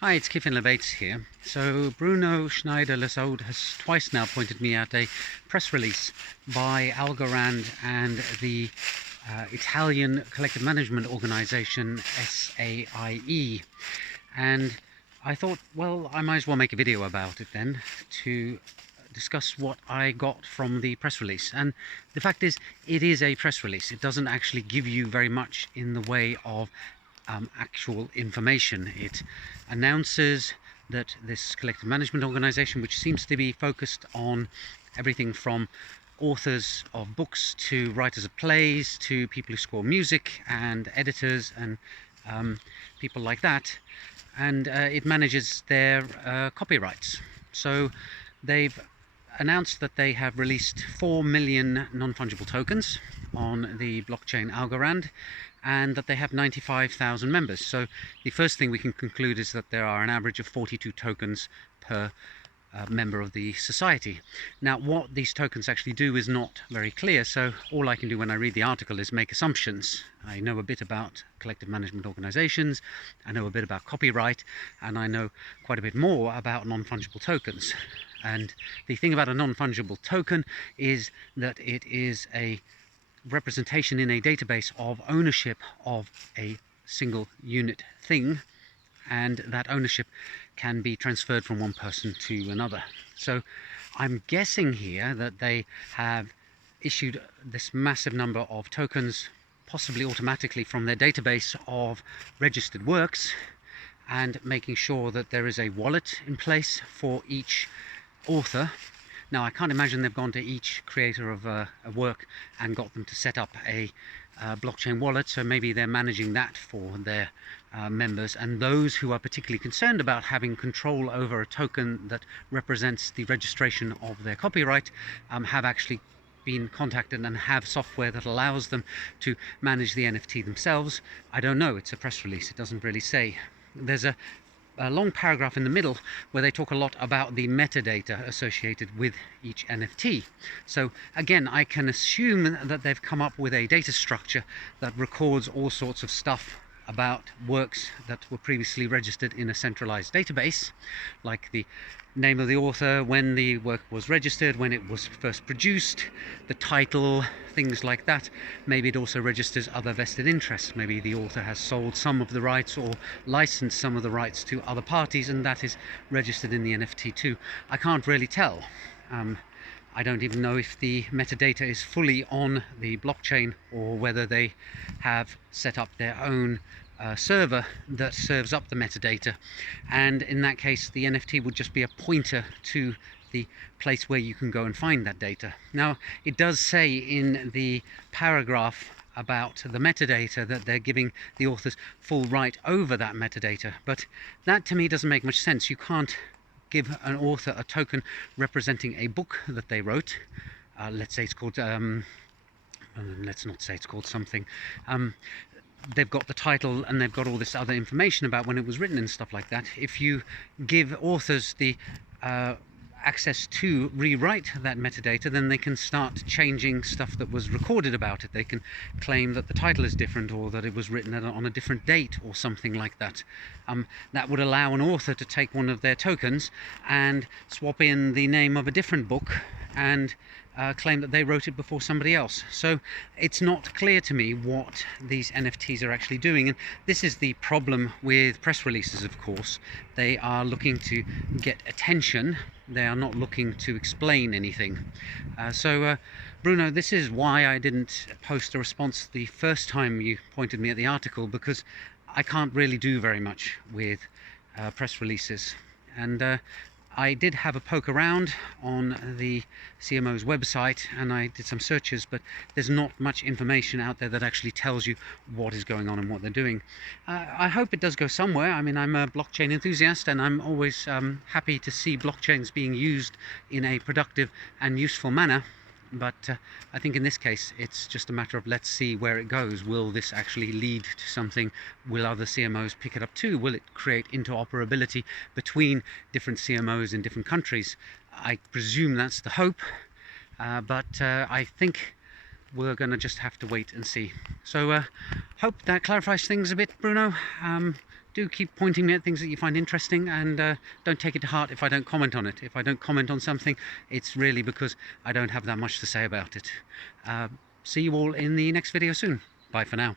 Hi, it's Kevin Lebates here. So Bruno Schneider Saout has twice now pointed me at a press release by Algorand and the Italian collective management organization SAIE. And I thought, well, I might as well make a video about it then to discuss what I got from the press release. And the fact is, it is a press release. It doesn't actually give you very much in the way of actual information. It announces that this collective management organization, which seems to be focused on everything from authors of books to writers of plays to people who score music and editors and people like that, and it manages their copyrights. So they've announced that they have released 4 million non-fungible tokens on the blockchain Algorand, and that they have 95,000 members. So the first thing we can conclude is that there are an average of 42 tokens per member of the society. Now, what these tokens actually do is not very clear, so all I can do when I read the article is make assumptions. I know a bit about collective management organizations, I know a bit about copyright, and I know quite a bit more about non-fungible tokens. And the thing about a non-fungible token is that it is a representation in a database of ownership of a single unit thing, and that ownership can be transferred from one person to another. So I'm guessing here that they have issued this massive number of tokens, possibly automatically from their database of registered works, and making sure that there is a wallet in place for each author. Now, I can't imagine they've gone to each creator of a work and got them to set up a blockchain wallet, so maybe they're managing that for their members, and those who are particularly concerned about having control over a token that represents the registration of their copyright have actually been contacted and have software that allows them to manage the NFT themselves. I don't know, it's a press release, it doesn't really say. There's a long paragraph in the middle where they talk a lot about the metadata associated with each NFT. So again, I can assume that they've come up with a data structure that records all sorts of stuff about works that were previously registered in a centralized database, like the name of the author, when the work was registered, when it was first produced, the title, things like that. Maybe it also registers other vested interests. Maybe the author has sold some of the rights or licensed some of the rights to other parties, and that is registered in the NFT too. I can't really tell. I don't even know if the metadata is fully on the blockchain or whether they have set up their own server that serves up the metadata, and in that case the NFT would just be a pointer to the place where you can go and find that data. Now, it does say in the paragraph about the metadata that they're giving the authors full right over that metadata, but that to me doesn't make much sense. You can't give an author a token representing a book that they wrote. Let's say it's called let's not say it's called something. They've got the title and they've got all this other information about when it was written and stuff like that. If you give authors the access to rewrite that metadata, then they can start changing stuff that was recorded about it. They can claim that the title is different, or that it was written on a different date or something like that. That would allow an author to take one of their tokens and swap in the name of a different book and claim that they wrote it before somebody else. So it's not clear to me what these NFTs are actually doing, and this is the problem with press releases, of course. They are looking to get attention, they are not looking to explain anything. Bruno, this is why I didn't post a response the first time you pointed me at the article, because I can't really do very much with press releases. And I did have a poke around on the CMO's website and I did some searches, but there's not much information out there that actually tells you what is going on and what they're doing. I hope it does go somewhere. I mean, I'm a blockchain enthusiast and I'm always happy to see blockchains being used in a productive and useful manner. But I think in this case it's just a matter of let's see where it goes. Will this actually lead to something? Will other CMOs pick it up too? Will it create interoperability between different CMOs in different countries? I presume that's the hope, but I think we're going to just have to wait and see. So hope that clarifies things a bit, Bruno. do keep pointing me at things that you find interesting, and don't take it to heart if I don't comment on it. If I don't comment on something, it's really because I don't have that much to say about it. See you all in the next video soon. Bye for now.